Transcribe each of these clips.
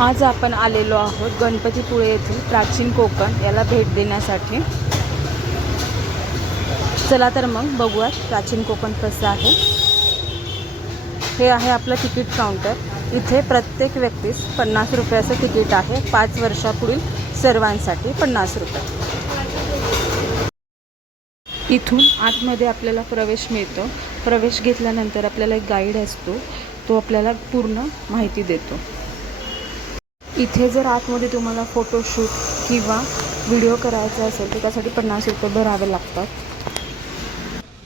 आज आपण आलेलो आहोत गणपतीपुळे येथील प्राचीन कोकण याला भेट देण्यासाठी. चला तर मग बघूयात प्राचीन कोकण कसं आहे. हे आहे आपलं तिकीट काउंटर. इथे प्रत्येक व्यक्तीस पन्नास रुपयाचं तिकीट आहे. पाच वर्षापुढील सर्वांसाठी पन्नास रुपये. इथून आतमध्ये आपल्याला प्रवेश मिळतो. प्रवेश घेतल्यानंतर आपल्याला एक गाईड असतो. तो आपल्याला पूर्ण माहिती देतो. इथे जर आतमध्ये तुम्हाला फोटोशूट किंवा व्हिडिओ करायचा असेल तर त्यासाठी पन्नास रुपये भरावे लागतात.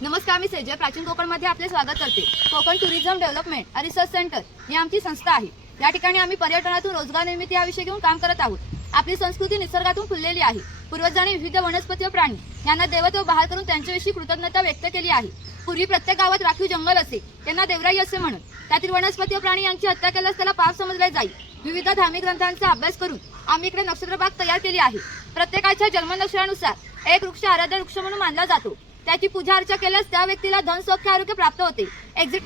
नमस्कार मी सेजय. प्राचीन कोकणमध्ये आपले स्वागत करते. कोकण टुरिझम डेव्हलपमेंट आणि रिसर्च सेंटर ही आमची संस्था आहे. या ठिकाणी आम्ही पर्यटनातून रोजगार निर्मिती हा विषय घेऊन काम करत आहोत. आपली संस्कृती निसर्गातून फुललेली आहे. पूर्वजांनी विविध वनस्पती व प्राणी यांना देवत्व बहाल करून त्यांच्याविषयी कृतज्ञता व्यक्त केली आहे. पूर्वी प्रत्येक गावात राखीव जंगल असे त्यांना देवराई असे म्हणून त्यातील वनस्पती व प्राणी यांची हत्या केल्यास त्याला पाप समजले जाईल विविध धार्मिक ग्रंथांचा अभ्यास करून आम्ही इकडे नक्षत्रबाग तयार केली आहे. प्रत्येकाच्या जन्मनक्षरानुसार एक वृक्ष आराध्य वृक्ष म्हणून मानला जातो. त्याची पूजा अर्चा केल्यास त्या व्यक्तीला धन सौख्य आरोग्य प्राप्त होते. एक्झिट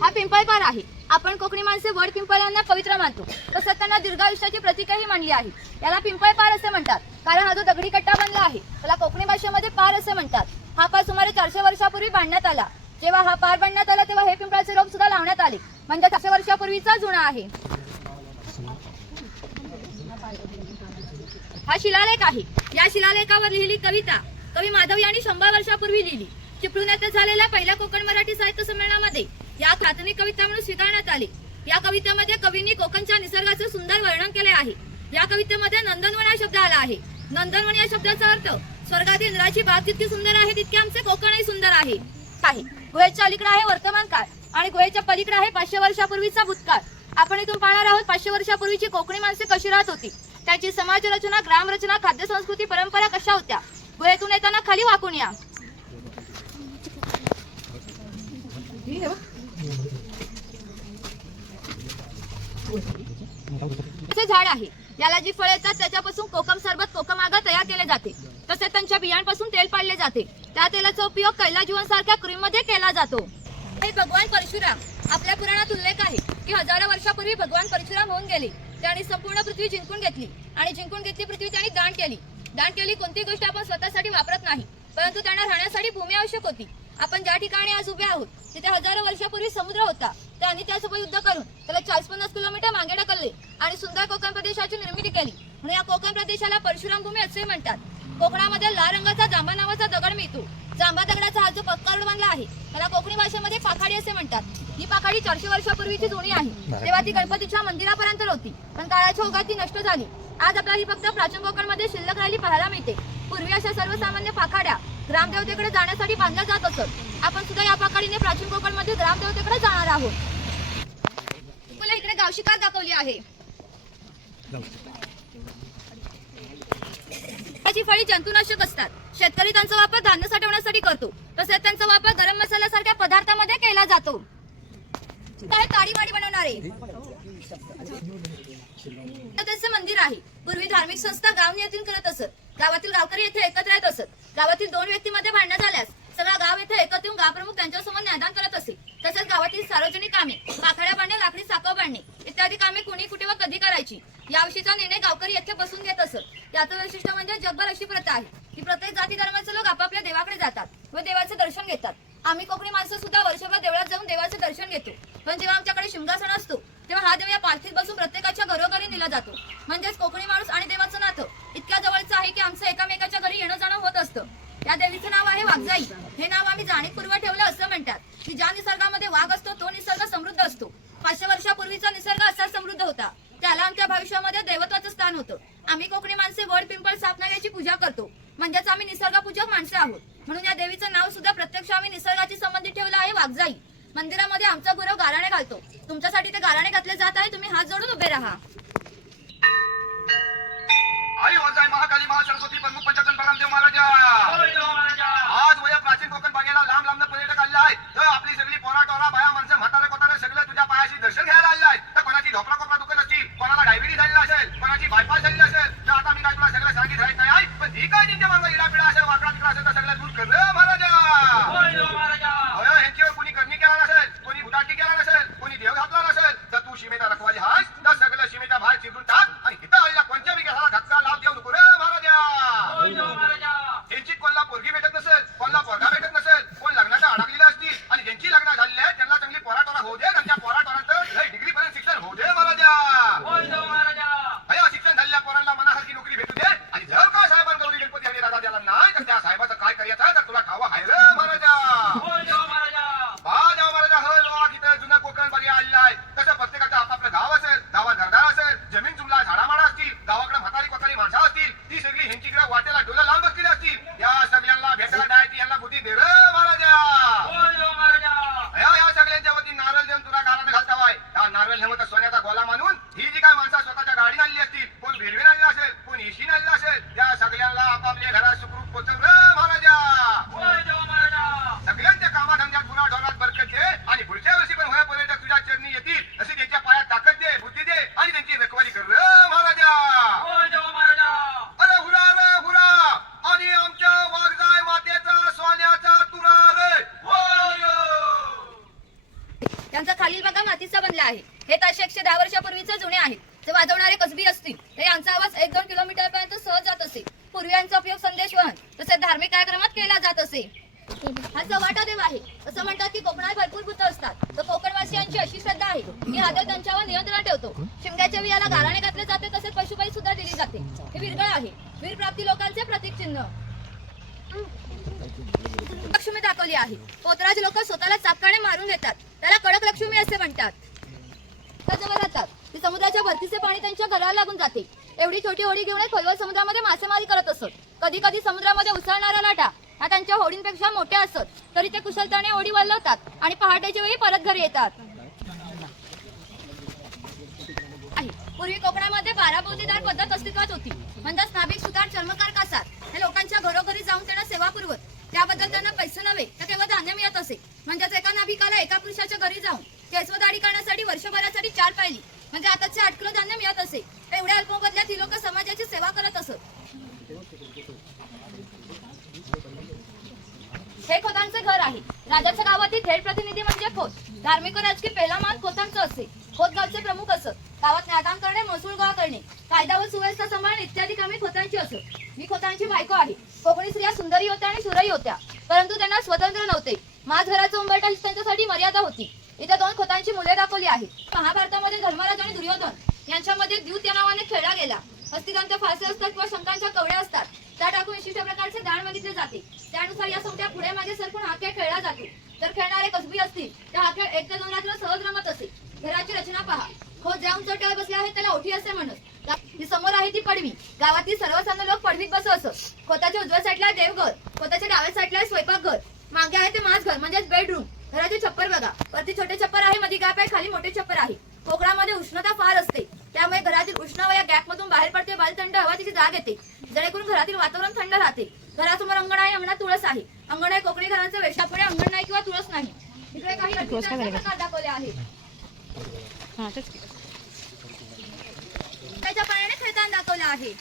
हा पिंपळपार आहे. आपण कोकणी माणसे वड पिंपळांना पवित्र मानतो. तसंच त्यांना दीर्घायुष्याची प्रतीकही मानली आहे. याला पिंपळपार असे म्हणतात. कारण हा जो दगडी कट्टा बनला आहे त्याला कोकणी भाषेमध्ये पार असे म्हणतात. हा पार सुमारे चारशे वर्षापूर्वी बांधण्यात आला. जेव्हा हा पार बांधण्यात आला तेव्हा हे पिंपळाचे रोप सुद्धा लावण्यात आले. म्हणजे चारशे वर्षापूर्वीचा जुना आहे. हा शिलालेख आहे. या शिलालेखावर लिहिली कविता. कवी माधव यांनी शंभर वर्षापूर्वी लिहिली. चिपळूण येथे झालेल्या पहिल्या कोकण मराठी साहित्य संमेलनामध्ये या प्राथमिक कविता म्हणून स्वीकारण्यात आली. या कवितेमध्ये कवींनी कोकणच्या निसर्गाचे सुंदर वर्णन केले आहे. या कवितेमध्ये नंदनवन हा शब्द आला आहे. नंदनवन या शब्दाचा अर्थ स्वर्गातील इंद्राची बाग जितकी सुंदर आहे तितके आमचे कोकणही सुंदर आहे. आहे. गुहेच्या अलीकडे आहे वर्तमान काळ. आणि गुहेच्या पलीकडे आहे पाचशे वर्षापूर्वीचा भूतकाळ. आपण इथून पाहणार आहोत पाचशे वर्षापूर्वीची कोकणी माणसे कशी राहत होती? त्याची समाज रचना ग्राम रचना खाद्य संस्कृती परंपरा कशा होत्या? गुहेतून येताना खाली वाकून या. झाड आहे. याला जी फळे येतात त्याच्यापासून कोकम सरबत कोकम आगा तयार केले जाते. तसेच त्यांच्या बियांपासून तेल पाडले जाते. त्या तेलाचा उपयोग कैला जीवन सारख्या क्रीममध्ये केला जातो. भगवान परशुराम आपल्या पुराणात उल्लेख आहे की हजारो वर्षापूर्वी भगवान परशुराम होऊन गेले. त्याने संपूर्ण पृथ्वी जिंकून घेतली आणि जिंकून घेतली पृथ्वी त्यांनी दान केली. दान केली कोणती गोष्ट आपण स्वतःसाठी वापरत नाही परंतु त्यांना राहण्यासाठी भूमी आवश्यक होती. आपण ज्या ठिकाणी आज उभे आहोत तिथे हजारो वर्षापूर्वी समुद्र होता. त्यांनी त्यासोबत युद्ध करून त्याला चाळीस पन्नास किलोमीटर मागे ढकलले आणि सुंदर कोकण प्रदेशाची निर्मिती केली. म्हणून या कोकण प्रदेशाला परशुराम भूमी असे म्हणतात. कोकणामध्ये लाल रंगाचा जांभा नावाचा दगड मिळतो. जांभा दगडाचा हा जो पक्का रोड बांधला आहे त्याला कोकणी भाषेमध्ये पाखाडी असे म्हणतात. ही पाखाडी चारशे वर्षापूर्वीची जुनी आहे. तेव्हा ती गणपतीच्या मंदिरापर्यंत होती पण काळाच्या ओघात ती नष्ट झाली. आज आपल्याला ही फक्त प्राचीन कोकणमध्ये शिल्लक राहिली पाहायला मिळते. पूर्वी अशा सर्वसामान्य पाखाड्या ग्रामदेवतेकडे जाण्यासाठी बांधल्या जात असत. आपण सुद्धा या पाखाडीने प्राचीन कोकणमध्ये ग्रामदेवतेकडे जाणार आहोत. तुला इकडे गावशिकार दाखवली आहे त्याची फळी जंतुनाशक असतात. शेतकरी त्यांचा वापर धान्य साठवण्यासाठी करतो. तसेच त्यांचा वापर गरम मसाल्यासारख्या पदार्थामध्ये केला जातो. काय बनवणारे? मंदिर आहे. पूर्वी धार्मिक संस्था गाव नियंत्रण करत असत. गावातील गावकरी येथे एकत्र येत असत. गावातील दोन व्यक्तीमध्ये भांडण झाल्यास सगळा गाव येथे एकत्र येऊन गावप्रमुख त्यांच्यासमोर न्यायदान करत असे. तसेच गावातील सार्वजनिक कामे पाखाड्या बांधणे लाकडी साखर बांधणे इत्यादी कामे कुणी कुठे व कधी करायची? याविषयीचा निर्णय गावकरी येथे बसून घेत असत. याचं वैशिष्ट्य म्हणजे जगभर अशी प्रथा आहे. की प्रत्येक जाती धर्माचे लोक आपापल्या देवाकडे जातात व देवाचे दर्शन घेतात. आम्ही कोकणी माणसं सुद्धा वर्षभर देवळात जाऊन देवाचे दर्शन घेतो. पण जेव्हा आमच्याकडे शिमगासण असतो तेव्हा हा देव या पालखीत बसून प्रत्येकाच्या घरोघरी नेला जातो. म्हणजेच कोकणी माणूस आणि देवाचं नातं इतक्या जवळचं आहे की आमचं एकामेकाच्या घरी येणं जाणं होत असतं. या देवीचं नाव आहे वाघजाई. हे नाव आम्ही जाणीवपूर्वक ठेवलं असं म्हणतात. की ज्या निसर्गामध्ये वाघ असतो तो निसर्ग समृद्ध असतो पाचशे वर्षापूर्वीचा निसर्ग असा समृद्ध होता त्याला आमच्या देवत्वाचं स्थान होतं. आम्ही कोकणी माणसे वड पिंपळ सापणाऱ्याची पूजा करतो. म्हणजेच आम्ही निसर्गपूजक माणसे आहोत. म्हणून या देवीचं नाव सुद्धा प्रत्यक्ष आम्ही निसर्गाची संबंधित ठेवलं आहे वाघजाई. मंदिरामध्ये आमचा गुरव गाराणे घालतो. तुमच्यासाठी ते गाराणे घातले जात आहे तुम्ही हात जोडून उभे राहा. आई महाकाली महासरस्वती प्रमुख पंचकन परमदेव महाराजा. आज वया प्राचीन कोकण बागेला लांब लांब पर्यटक आले आहेत. तर आपली सगळी पोरा टोरा बाया माणसं म्हातारे कोतारे सगळं तुझ्या पायाशी दर्शन घ्यायला आले आहेत. तर कोणाची ढोपरा कोपरा दुखत असतील? कोणाला डायबिटीज माझी बायपास झालेली असेल तर आता मी काय तुला सगळं सांगित राहत नाही पण ही काय जिंके मागं इडा पिडा असेल वाकडा तिकडा असेल तर सगळं दूर कर रे महाराजा होय ह्यांच्यावर कोणी करणी केला नसेल कोणी भुताटी केला नसेल कोणी देव घातला नसेल तर तू सीमेचा रखवाली हास तर सगळं पाण्याचा गोला मानून ही जी काय माणसं स्वतःच्या गाडीने आणली असतील कोण भिरवीन आणलं असेल कोण इशीन आणलं असेल त्या सगळ्यांना आपापल्या घरात सुखरूप पोचव रे महाराजा सगळ्यांच्या कामाधंद्यात गुन्हा ढोरात बरकत दे आणि पुढच्या वर्षी पण होया पर्यटक तुझ्या चरणी येतील अशी त्यांच्या पायात ताकद दे बुद्धी दे आणि त्यांची रखवाली कर रे महाराजा अरे हुरा रे हुरा आणि आमच्या वाघजाय मातेचा सोन्याचा तुरा रे त्यांचा खालील बघा मातीचा बनला आहे. हे ताशे एकशे दहा वर्षापूर्वीचे जुने आहेत. ते वाजवणारे कसबी असतील तर यांचा आवाज एक दोन किलोमीटर पर्यंत सहज जात असे. पूर्वी यांचा उपयोग संदेश वहन तसेच धार्मिक कार्यक्रमात केला जात असे. हा चव्हाटा देव आहे. असं म्हणतात की कोकणात भरपूर भूत असतात. तर कोकणवासियांची अशी श्रद्धा आहे. की हा देव त्यांच्यावर नियंत्रण ठेवतो. शिमग्याच्या वियाला गाराणे घातले जाते तसेच पशुपाई सुद्धा दिली जाते. हे विरगळ आहे. वीर प्राप्ती लोकांचे प्रतीक चिन्ह. लक्ष्मी दाखवली आहे. पोतराज लोक स्वतःला चापकाने मारून घेतात त्याला कडक लक्ष्मी असे म्हणतात. जवळ राहतात. ते समुद्राच्या भरतीचे पाणी त्यांच्या घराला लागून जाते. एवढी छोटी होडी घेऊन खोलवर समुद्रामध्ये मासेमारी करत असत. कधी कधी समुद्रामध्ये उसळणाऱ्या लाटा ह्या त्यांच्या होडींपेक्षा मोठ्या असत. तरी ते कुशलताने होडी वल्लवतात आणि पहाटेच्या वेळी परत घरी येतात. पूर्वी कोकणामध्ये बारा बोधीदार पद्धत अस्तित्वात होती. म्हणजे नाभिक सुधार चर्मकार कासार हे लोकांच्या घरोघरी जाऊन त्यांना सेवा पुरवत. त्याबद्दल त्यांना पैसे नव्हे तर केवळ धान्य मिळत असे. म्हणजेच एका नाभिकाला एका पुरुषाच्या घरी जाऊन केसवदाडी करण्यासाठी वर्षभरासाठी चार पाहिली म्हणजे आताचे आठ किलो धान्य मिळत असे. एवढ्या अल्पबदल्यात ही लोक समाजाची सेवा करत असत. हे खोतांचे घर आहे. राजाच्या गावातील थेट प्रतिनिधी म्हणजे खोत. धार्मिक व राजकीय पहिला मान खोतांचं असे. खोत गावचे प्रमुख असत. गावात न्यायदान करणे महसूल गोळा करणे कायदा व सुव्यवस्था सांभाळणे इत्यादी कामे खोतांची असत. मी खोतांची बायको आहे. कोकणी स्त्रिया सुंदरी होत्या आणि सुरई होत्या परंतु त्यांना स्वतंत्र नव्हते माझ घराचं उंबरठा ही त्यांच्यासाठी मर्यादा होती इथे दोन खोतांची मुले दाखवली आहेत महाभारतामध्ये धर्मराज आणि दुर्योधन यांच्यामध्ये द्यूत या नावाने खेळला गेला. हस्तिकांच्या फासे असतात किंवा शंकांच्या कवड्या असतात. त्या टाकून विशिष्ट प्रकारचे दाण मागितले जाते. त्यानुसार या संख्या पुढे मागे सरकून हा खेळ खेळला जातो. जर खेळणारे कसबी असतील तर हा खेळ एक ते दोन रात्र सहज रमत असे. घराची रचना पहा. हो ज्या उंचवट्यावर बसले आहेत त्याला ओठी असे म्हणत. ही समोर आहे ती पडवी. गावातील सर्वसाधारण लोक पडवीत बस असत खोताच्या उजव्या साईडला आहे देवघर. खोताच्या डाव्या साईडला स्वयंपाकघर. मागे आहे ते माझघर म्हणजेच बेडरूम घराचे छप्पर बघा. वरती छोटे छप्पर आहे मध्ये गाप आहे खाली मोठे छप्पर आहे. कोकणामध्ये उष्णता फार असते. त्यामुळे घरातील उष्ण व या गॅप मधून बाहेर पडते बाहेर थंड हवा तिची जाग येते. जेणेकरून घरातील वातावरण थंड राहते. घरासमोर अंगण आहे अंगणात तुळस आहे. अंगण आहे कोकणी घरांचं वेशापुढे अंगण नाही किंवा तुळस नाही. इकडे काही दाखवले आहेत. तेच की. त्याच्या पाण्याने खेळताना दाखवलं आहे.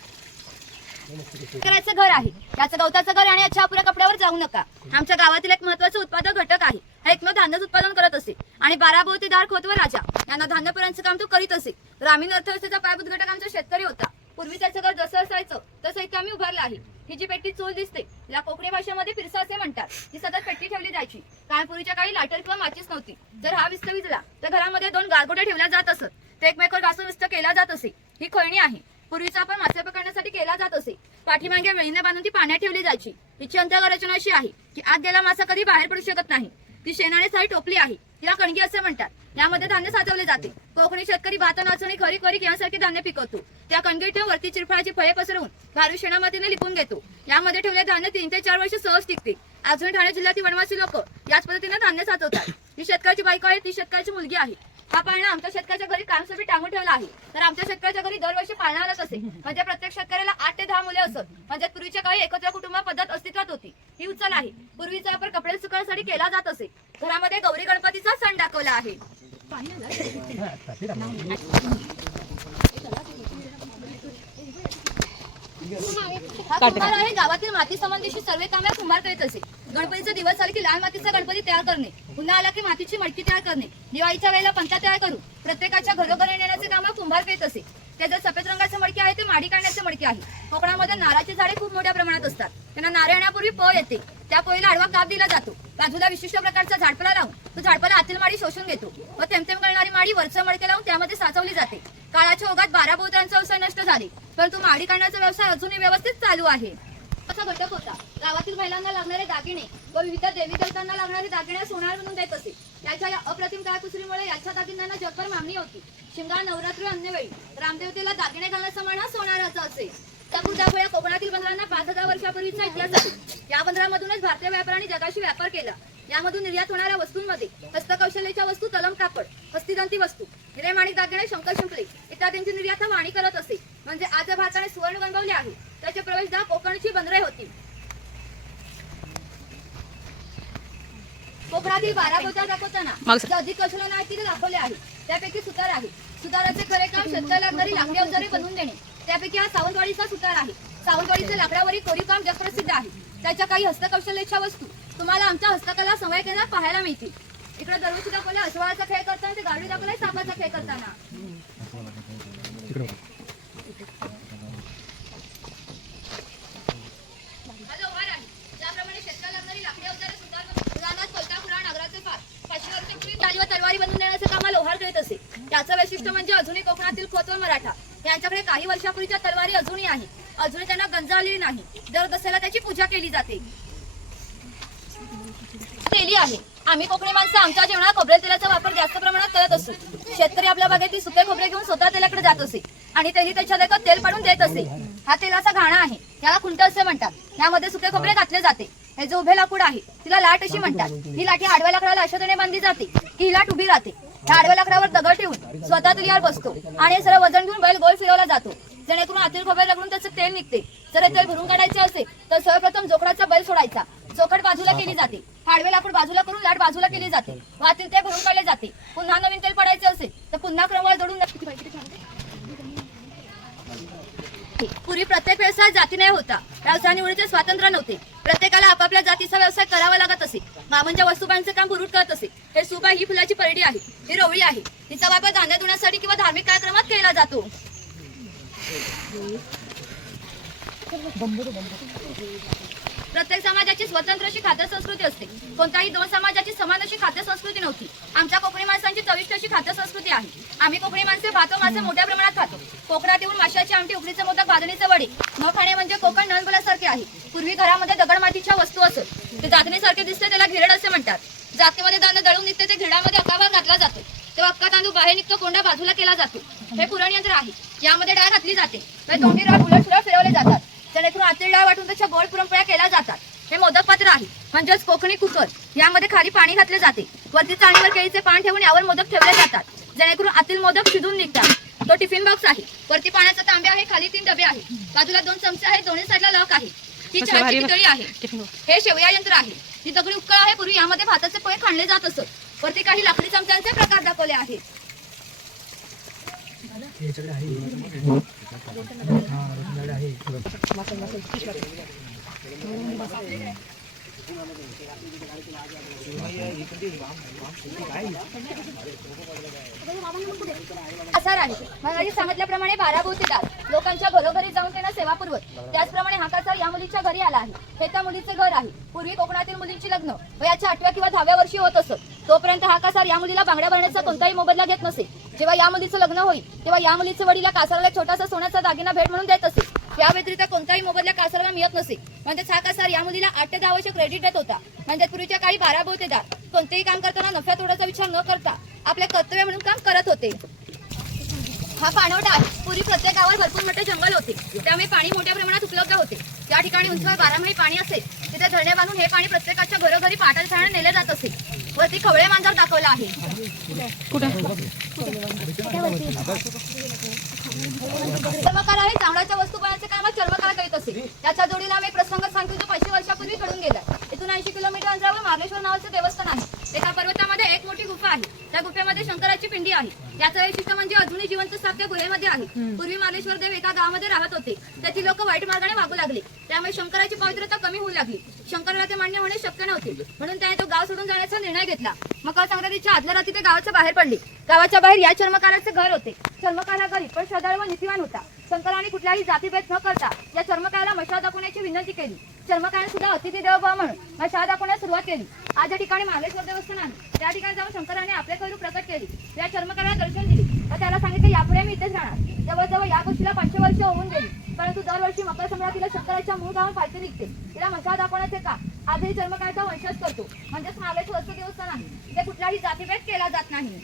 शेतकऱ्याचं घर आहे. त्याचं गवताचं घर आणि अच्छा अपुऱ्या कपड्यावर जाऊ नका. आमच्या गावातील एक महत्वाचं उत्पादक घटक आहे. एकमेव धान्यच उत्पादन करत असे. आणि बारा दार खोत व राजा यांना धान्यपुरांचं काम तो करीत असे. ग्रामीण अर्थव्यवस्थेचा पायाभूत घटक आमचा शेतकरी होता. पूर्वी त्याचं घर जसं असायचं तसं इथे आम्ही उभारलं आहे. ही जी पेटी चोल दिसते या कोकणी भाषेमध्ये पिरसा असे म्हणतात. ही सतत पेटी ठेवली जायची. कारण पूर्वीच्या काळी लाटर किंवा माचीस नव्हती. जर हा विस्त विजला तर घरामध्ये दोन गारगोटे ठेवल्या जात असत. ते एकमेकावर घासून विस्त केला जात असे. ही खळणी आहे. पूर्वीचा आपण मासे पकडण्यासाठी केला जात असे. पाठीमागे वेळीने बांधून ती पाण्यात ठेवली जायची. हिची अंतर्गत रचना अशी आहे की आत गेला मासा कधी बाहेर पडू शकत नाही. ती शेणाने सारी टोपली आहे. तिला कणगी असे म्हणतात. यामध्ये धान्य साचवले जाते. कोकणी शेतकरी भात नाचणी खरी खरी यासारखे धान्य पिकवतो. त्या कणगी वरती चिरफळाची फळे पसरवून भारू शेणामातीने लिपून घेतो. यामध्ये ठेवले धान्य तीन ते चार वर्ष सहज टिकते. अजून ठाणे जिल्ह्यातील वनवासी लोक याच पद्धतीने धान्य साचवतात. ही शेतकऱ्याची बायको आहे ती शेतकऱ्याची मुलगी आहे. हा पाळणा आमच्या शेतकऱ्याच्या घरी कायमस्वरूपी टांगून ठेवला आहे. तर आमच्या शेतकऱ्याच्या घरी दरवर्षी पाळणा आलाच असे म्हणजे प्रत्येक शेतकऱ्याला आठ ते दहा मुले असत. म्हणजे पूर्वीच्या काळी एकत्र कुटुंब पद्धत अस्तित्वात होती. ही उचल आहे. पूर्वीचा वापर कपडे सुकण्यासाठी केला जात असे. घरामध्ये गौरी गणपतीचा सण दाखवला आहे. कुंभार आहे गावातील माती संबंधीची सर्व कामे कुंभार करीत असे गणपतीचा दिवस आला की लाल मातीचा गणपती तयार करणे. पुन्हा आला की मातीची मडकी तयार करणे. दिवाळीच्या वेळेला पंचा तयार करू. प्रत्येकाच्या घरोघरी नेण्याचे काम कुंभार करीत असे ते जर सफेद रंगाचे मडके आहे ते माडी काढण्याचे मडके आहे. कोकणामध्ये नारळाची झाडे खूप मोठ्या प्रमाणात असतात. त्यांना नारळ येण्यापूर्वी प येते. त्या पोळीला आडवा काप दिला जातो. बाजूला विशिष्ट प्रकारचा झाडपाला लावून तो झाडपाला आतील माडी शोषून घेतो. व थेंब करणारी माडी वरचं मडके लावून त्यामध्ये साचवली जाते. काळाच्या ओघात बारा बहुतांचा अवसर नष्ट झाले. परंतु माडी काढण्याचा व्यवसाय अजूनही व्यवस्थित चालू आहे. असा घटक होता. गावातील महिलांना लागणारे दागिने व विविध देवी देवतांना लागणारे दागिने सोनार म्हणून देत असे. याच्या या अप्रतिम काळकुसरीमुळे याच्या दागिन्यांना जगभर मागणी होती. शिमगा नवरात्री अन्यवेळी रामदेवतेला दागिने घालण्याचा म्हणा सोनाराचा असे. त्यापूर या कोकणातील बंदरांना पाच हजार वर्षापूर्वीचा इतिहास आहे. या बंदरामधूनच भारतीय व्यापाऱ्यांनी जगाशी व्यापार केला. यामधून निर्यात होणाऱ्या वस्तूंमध्ये हस्तकौशल्याच्या वस्तू तलम कापड हस्तिदंती वस्तू हिरेमाणिक दागिने शंकर शिंपले इत्यादींची निर्यात हा वाणी करत असे. म्हणजे आज भारताने सुवर्ण गंगवले आहे. त्याचे प्रवेशद्वार कोकणची बंदरे होती कोकणातील बारा गोत्या दाखवताना जे अधिक कौशल्य नाही तिथे दाखवले आहे. त्यापैकी सुतार आहे. सुताराचे खरे काम शेतकऱ्याला लागणारी लाकडी अवजारे बनवून देणे. त्यापैकी हा सावंतवाडीचा सुतार आहे. सावंतवाडीचे लाकडावरील कोरीव काम जगप्रसिद्ध आहे. त्याच्या काही हस्तकौशल्याच्या वस्तू तुम्हाला आमच्या हस्तकला समय केंद्रात पाहायला मिळतील. इकडे दरवर्षी दाखवले अश्वाचा खेळ करताना ते गाडी दाखवलाय सापाचा खेळ करताना हा लोहार आहे ज्याप्रमाणे शेतकऱ्याला लागणारी लाकडी अवजारे सुतार उदाहरणार्थ कोयता खुरा नागराचे फार पाचशे वर्षापूर्वी ताली व तलवारी बनवून देण्याचं काम हा लोहार करीत असे त्याचं वैशिष्ट्य म्हणजे अजूनही कोकणातील खोतवर मराठा. यांच्याकडे काही वर्षापूर्वीच्या तलवारी अजूनही आहे. अजूनही त्यांना गंजावलेली नाही. दर दसऱ्याला त्याची पूजा केली जाते. केली आहे. आम्ही कोकणी माणसं आमच्या जेवणात खोबरेल तेलाचा वापर जास्त प्रमाणात करत असू. शेतकरी आपल्या बागेतील सुके खोबरे घेऊन स्वतः तेलाकडे जात असे. आणि तेही त्याच्या देखत तेल पाडून देत असे. हा तेलाचा घाणा आहे. याला खुंट असे म्हणतात. यामध्ये सुके खोबरे घातले जाते. हे जे उभे लाकूड आहे तिला लाट अशी म्हणतात. ही लाठी आडव्या लाकडाला अशा तऱ्हेने बांधली जाते. की ही लाट उभी राहते. ह्या आडव्या लाकडावर दगड ठेवून स्वतः तुलियावर बसतो. आणि हे सर्व वजन घेऊन बैल गोल फिरवला जातो. जेणेकरून आतील खोबरे रगडून त्याचं तेल निघते. जर हे तेल भरून काढायचे असेल तर सर्वप्रथम जोखडाचा बैल सोडायचा. जोखड बाजूला केली जाते. हाडवे लाकूड बाजूला करून लाट बाजूला केली जाते. व आतील ते भरून काढले जाते. पुन्हा नवीन तेल पडायचे असेल तर पुन्हा क्रमवार जोडून पूर्वी प्रत्येक व्यवसाय जातीने होता. व्यवसाय निवडीचे स्वातंत्र्य नव्हते. प्रत्येकाला आपापल्या जातीचा व्यवसाय करावा लागत असे. मामांच्या वस्तुबांचे काम पुरुट करत असे. हे सुबा ही फुलाची परडी आहे. ही रवळी आहे. तिचा वापर धान्य धुण्यासाठी किंवा धार्मिक कार्यक्रमात केला जातो. प्रत्येक समाजाची स्वतंत्र अशी खाद्य संस्कृती असते. कोणत्याही दोन समाजाची समान अशी खाद्य संस्कृती नव्हती. आमच्या कोकणी माणसांची चविष्ट अशी खाद्य संस्कृती आहे. आम्ही कोकणी माणसे भातो मासे मोठ्या प्रमाणात खातो. कोकणात येऊन माशाची आमटी उकडीचे मोदक भाजणीचे वडे न खाणे म्हणजे कोकण नळबुलासारखे आहे. पूर्वी घरामध्ये दगडमातीच्या वस्तू असत. ते दादणीसारखे दिसते त्याला घिरड असे म्हणतात. जातीमध्ये दाणं दळून निघते ते घिरडामध्ये अक्काभाग घातला जातो. तेव्हा अक्का तांदूळ बाहेर निघतो कोंडा बाजूला केला जातो. हे पुरण यंत्र आहे. यामध्ये डाळ घातली जाते. दोन्ही डाळ उलट सुलट फिरवले जातात. जेणेकरून आतील डाळ वाटून त्याच्या गोड पुरणपोळ्या केल्या जातात. हे मोदक पात्र आहे. म्हणजेच कोकणी कुकर. यामध्ये खाली पाणी घातले जाते. वरती चाळणीवर केळीचे पान ठेवून यावर मोदक ठेवले जातात. जेणेकरून आतील मोदक शिजून निघतात. तो टिफिन बॉक्स आहे. वरती पाण्याचा तांबे आहे खाली तीन डबे आहे. बाजूला दोन चमचे आहेत दोन्ही साईडला लॉक आहे. ही चहाची पितळी आहे. हे शेवया यंत्र आहे. ही दगडी उक्कळ आहे पूर्वी यामध्ये भाताचे पोहे खाणले जात असत. वरती काही लाकडी चमच्यांचे प्रकार दाखवले आहेत. आसार आहे. सांगितल्याप्रमाणे बारा भोवती लोकांच्या घरोघरी जाऊन त्यांना सेवा पुरवत. त्याचप्रमाणे हा मुलीच्या घरी आला आहे. हे त्या मुलीचे घर आहे. पूर्वी कोकणातील मुलींची लग्न. वयाच्या आठव्या किंवा दहाव्या वर्षी होत असत. तोपर्यंत हा कासार या मुलीला बांगड्या भरण्याचा कोणताही मोबदला घेत नसे. जेव्हा या मुलीचं लग्न होईल तेव्हा या मुलीचे वडील या कासाराला छोटासा सोन्याचा दागिना भेट म्हणून देत असे. या व्यतिरिक्त कोणताही मोबदला कासाराला मिळत नसे. म्हणजेच हा कासार या मुलीला आठ ते दहा वर्ष क्रेडिट देत होता. म्हणजे पूर्वीच्या काही बारा बहुतेदार कोणतेही काम करताना नफ्या तोडाचा विचार न करता आपले कर्तव्य म्हणून काम करत होते. हा पाणवठा पूर्वी प्रत्येक गावात भरपूर मोठे जंगल होते. त्यामुळे पाणी मोठ्या प्रमाणात उपलब्ध होते. त्या ठिकाणी उंचवर बारामही पाणी असेल तिथे धरणे बांधून हे पाणी प्रत्येकाच्या घरोघरी पाटाल छान नेले जात असे. वरती खवळे मांजर दाखवला आहे. चर्मकार आहे चामड्याच्या वस्तू बनवायचे काम चर्मकार करीत असे. त्याच्या जोडीला एक प्रसंग सांगतो जो पाचशे वर्षापूर्वी घडून गेला. इथून ऐंशी किलोमीटर अंतरावर मार्लेश्वर नावाचं देवस्थान आहे. एका पर्वतामध्ये एक मोठी गुफा आहे. त्या गुफेमध्ये शंकराची पिंडी आहे. याचं वैशिष्ट्य म्हणजे अजूनही जिवंत स्थाप्य गुहेमध्ये आहे. पूर्वी मार्लेश्वर देव एका गावामध्ये राहत होते. तेथील लोक वाईट मार्गाने वागू लागले. त्यामुळे शंकराची पवित्रता कमी होऊ लागली. शंकराला ते मान्य होणे शक्य नव्हते. म्हणून त्याने तो गाव सोडून जाण्याचा निर्णय घेतला. मकर संक्रांतीच्या आदल्या रात्री ते गावाच्या बाहेर पडले. गावाच्या बाहेर या चर्मकाराचे घर होते. चर्मकार हा गरीब पण श्रद्धाळू व नीतिवान होता. शंकराने कुठलाही जातीभेद न करता या चर्मकाराला मशाल दाखवण्याची विनंती केली. चर्मकाराने सुद्धा अतिथी देव भव म्हणून मशाल दाखवण्यास सुरुवात केली. आज या ठिकाणी महालेश्वर देवस्थान आहे. त्या ठिकाणी जाऊन शंकराने आपले करू प्रकट केली. या चर्मकाराला दर्शन दिले. तर त्याला सांगितले यापुढे मी इथेच राहणार. जवळजवळ या गोष्टीला पाचशे वर्ष होऊन गेली. परंतु दरवर्षी मकर संक्रांतीला शंकराच्या मूळ गावात पालखी निघते. तिला मशाल दाखवण्याचे का? आजही जन्मकाळचा वंशज करतो. म्हणजेच मार्लेश्वर असं दिवस नाही ते कुठलाही जातीभेद केला जात नाही.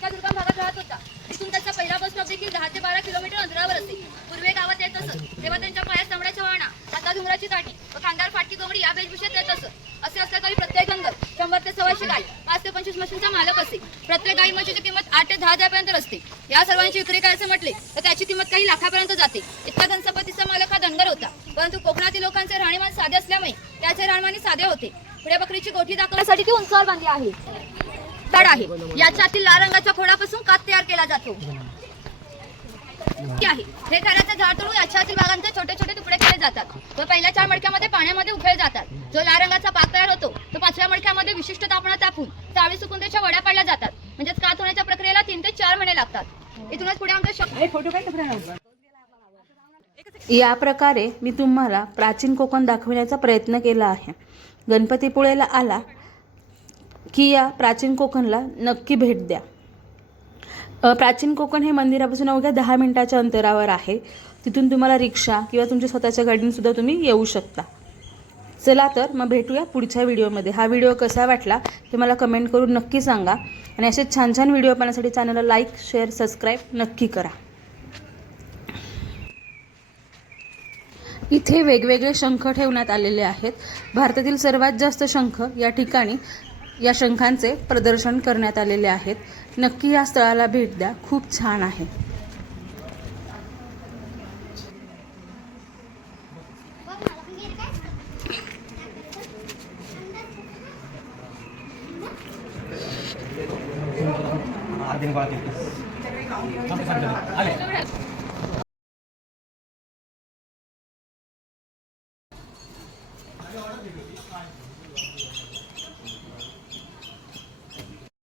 त्या दुर्गम भागात राहत होता. तिथून त्याचा पहिला बस स्टॉप देखील दहा ते बारा किलोमीटर अंतरावर असे. पूर्वे गावात येत असत. तेव्हा त्यांच्या पायात तांबड्याच्या वाणा हातात डुंगराची दाटी व खांदार फाटकी कोंबडी या वेशभूषेत येत असत. असे असल्या तरी प्रत्येक गंगर शंभर ते सव्वाशे गाय पाच ते पंचवीस म्हशींचा मालक असे. प्रत्येक गाई म्हशीची किंमत आठ ते दहा हजारपर्यंत असते. या सर्वांची विक्री करायचं म्हटले तर त्याची किंमत काही लाखापर्यंत जाते. इतका धनसंपत्तीचा मालक हा धनगर होता. परंतु कोकणातील लोकांचे राहणीमान साधे असल्यामुळे त्याचे राहणीमान साधे होते. पुढे बकरीची गोठी दाखवण्यासाठी ती उंचावर बांधली आहे. तड आहे. याच्या आतील लाल रंगाच्या खोडापासून कात तयार केला जातो. हे आहे. हे घराचं झाड तोडून याच्या आतील भागांचे छोटे छोटे तुकडे केले जातात. व पहिल्या चार मडक्यामध्ये पाण्यामध्ये उकळे जातात. जो लाल रंगाचा पाक तयार होतो तो पाचव्या मडक्यामध्ये विशिष्ट तापमानात तापून चाळी सुकून त्याच्या वड्या पाडल्या जातात. म्हणजेच कात होण्याच्या प्रक्रियेला तीन ते चार महिने लागतात. इथूनच पुढे आमचं शक- या प्रकारे मी तुम्हाला प्राचीन कोकण दाखविण्याचा प्रयत्न केला आहे. गणपतीपुळेला आला की या प्राचीन कोकणला नक्की भेट द्या. प्राचीन कोकण हे मंदिरापासून अवघ्या दहा मिनिटाच्या अंतरावर आहे. तिथून तुम्हाला रिक्षा किंवा तुमच्या स्वतःच्या गाडीनसुद्धा तुम्ही येऊ शकता. चला तर मग भेटूया पुढच्या व्हिडिओमध्ये. हा व्हिडिओ कसा वाटला हे मला कमेंट करून नक्की सांगा. आणि असे छान छान व्हिडिओ पाहण्यासाठी चॅनलला लाईक शेअर सबस्क्राईब नक्की करा. इथे वेगवेगळे शंख ठेवण्यात आलेले आहेत. भारतातील सर्वात जास्त शंख या ठिकाणी या शंखांचे प्रदर्शन करण्यात आलेले आहेत. नक्की या स्थळाला भेट द्या. खूप छान आहे.